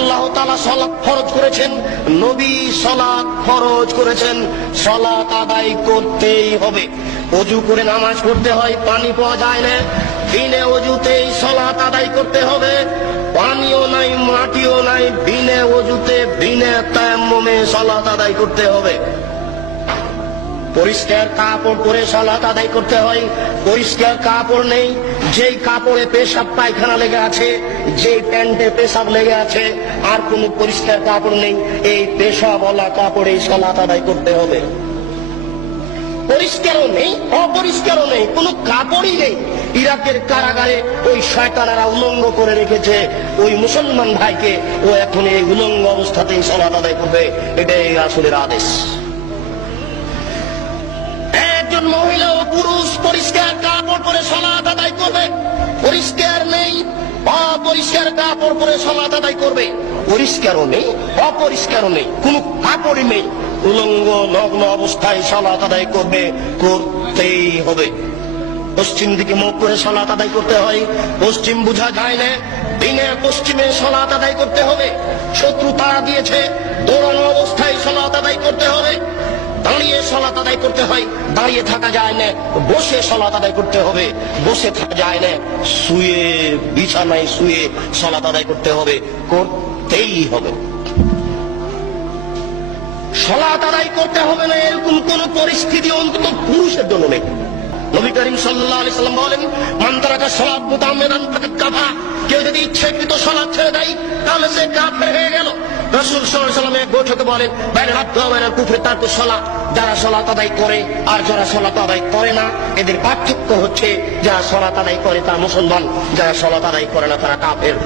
আল্লাহ তাআলা সালাত ফরজ করেছেন, নবী সালাত ফরজ করেছেন, সালাত আদায় করতেই হবে। ওযু করে নামাজ পড়তে হয়, পানি পাওয়া যায় না, বিনা ওযুতেই সালাত আদায় করতে হবে। পানিও নাই, মাটিও নাই, বিনা ওযুতে বিনা তায়াম্মুমে সালাত আদায় করতে হবে। পরিষ্কার কাপড় পরে সালাত আদায় করতে হয়। পরিষ্কার কাপড় নেই, যেই কাপড়ে পেশাব পায়খানা লেগে আছে, যেই প্যান্টে পেশাব লেগে আছে, আর কোনো পরিষ্কার কাপড় নেই, এই পেশাবওয়ালা কাপড়ে সালাত আদায় করতে হবে। পরিষ্কারও নেই, অপরিষ্কারও নেই, কোনো কাপড়ই নেই। ইরাকের কারাগারে ওই শয়তানেরা উলঙ্গ করে রেখেছে ওই মুসলমান ভাইকে, ও এখন এই উলঙ্গ অবস্থাতেই সালাত আদায় করবে। এটাই রাসূলের আদেশ। একজন মহিলা ও পুরুষ পরিষ্কার কাপড় পরে সালাত আদায় করবে। পরিষ্কার নেই, অপরিষ্কার কাপড় পরে সালাত আদায় করবে। পরিষ্কারও নেই, অপরিষ্কারও নেই, কোনো কাপড়ই নেই, উলঙ্গ নগ্ন অবস্থায় সালাত আদায় করবে, করতেই হবে। পশ্চিম দিকে মুখ করে সালাত আদায় করতে হয়। পশ্চিম বোঝা যায় না, দিনে পশ্চিমে সালাত আদায় করতে হবে। শত্রু তাড়া দিয়েছে, দৌড়ানো অবস্থায় সালাত আদায় করতে হবে। দাঁড়িয়ে সালাত আদায় করতে হয়, দাঁড়িয়ে থাকা যায় না, বসে সালাত আদায় করতে হবে। বসে থাকা যায় না, শুয়ে, বিছানায় শুয়ে সালাত আদায় করতে হবে, করতেই হবে। সালাত আদায় করতে হবে না এরকম কোন পরিস্থিতি অন্তত পুরুষের জন্য নেই। নবী করিম সাল্লাল্লাহু আলাইহি সাল্লাম বলেন, মান তারাকা সালাত মুতাআম্মিদান ফাকাদ কাফার। কেউ যদি ইচ্ছাকৃত সালাত ছেড়ে দেয় তাহলে সে কাফের হয়ে গেল। রাসূল সাল্লাল্লাহু আলাইহি ওয়াসাল্লাম এক বৈঠকে বলেন, বাইরে রাত বাইরে কুফর তারকু সালাত, যারা সালাত আদায় করে আর যারা সালাত আদায় করে না, এদের পার্থক্য হচ্ছে যারা সালাত আদায় করে তারা মুসলমান, যারা সালাত আদায় করে না তারা কাফের।